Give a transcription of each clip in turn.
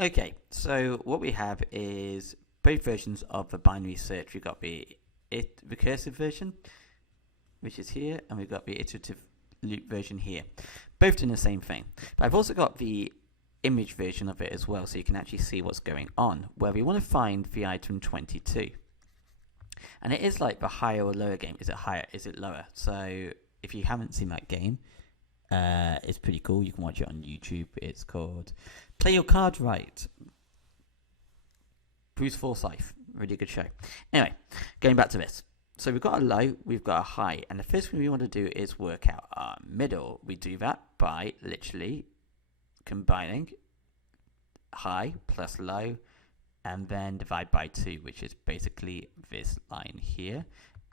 Okay, so what we have is both versions of the binary search. We've got the recursive version, which is here, and we've got the iterative loop version here. Both doing the same thing. But I've also got the image version of it as well, so you can actually see what's going on, where we want to find the item 22. And it is like the higher or lower game. Is it higher? Is it lower? So if you haven't seen that game, it's pretty cool. You can watch it on YouTube. It's called Play Your Cards Right. Bruce Forsyth. Really good show. Anyway, going back to this. So we've got a low, we've got a high. And the first thing we want to do is work out our middle. We do that by literally combining high plus low and then divide by 2, which is basically this line here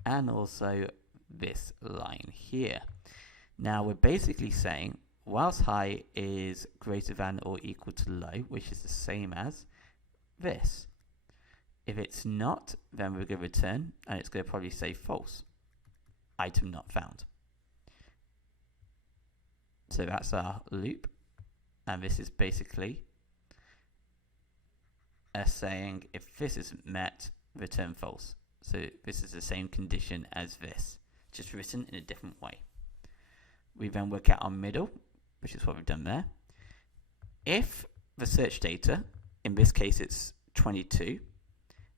and also this line here. Now we're basically saying whilst high is greater than or equal to low, which is the same as this. If it's not, then we're going to return, and it's going to probably say false. Item not found. So that's our loop, and this is basically saying if this isn't met, return false. So this is the same condition as this, just written in a different way. We then work out our middle, which is what we've done there. If the search data, in this case it's 22,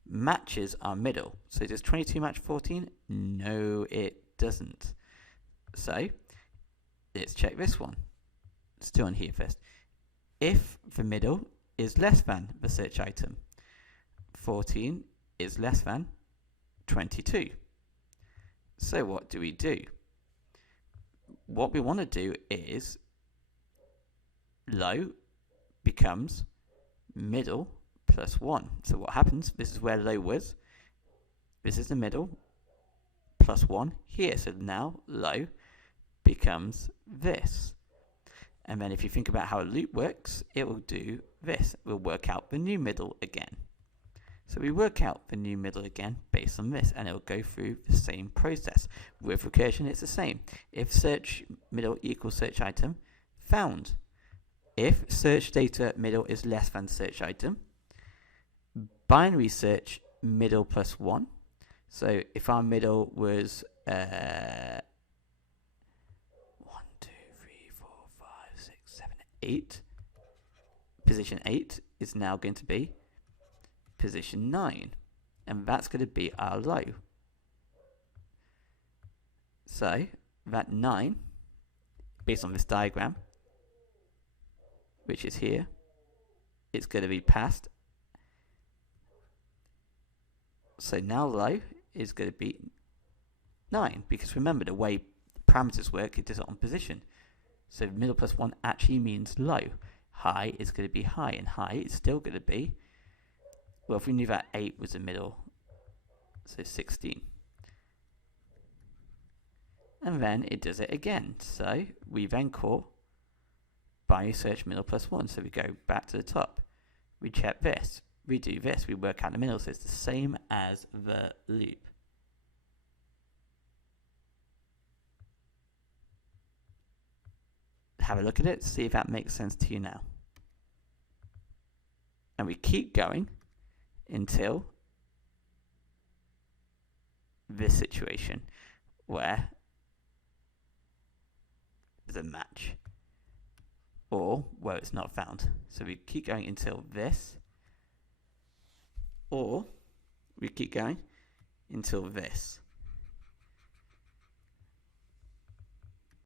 matches our middle. So does 22 match 14? No, it doesn't. So let's check this one. Still on here first. If the middle is less than the search item, 14 is less than 22. So what do we do? What we want to do is low becomes middle plus 1. So what happens, this is where low was, this is the middle, plus 1 here. So now low becomes this. And then if you think about how a loop works, it will do this. We'll work out the new middle again. So we work out the new middle again based on this, and it will go through the same process. With recursion, it's the same. If search middle equals search item, found. If search data middle is less than search item, binary search middle plus 1. So if our middle was 1, 2, 3, 4, 5, 6, 7, 8, position 8 is now going to be position 9, and that's going to be our low. So that 9, based on this diagram, which is here, it's going to be passed. So now low is going to be 9, because remember the way parameters work, it does it on position. So middle plus 1 actually means low. High is going to be high, and high is still going to be, well, if we knew that 8 was the middle, so 16. And then it does it again. So we then call binary search middle plus 1. So we go back to the top. We check this. We do this. We work out the middle. So it's the same as the loop. Have a look at it. See if that makes sense to you now. And we keep going until this situation where there's a match or where it's not found. So we keep going until this, or we keep going until this.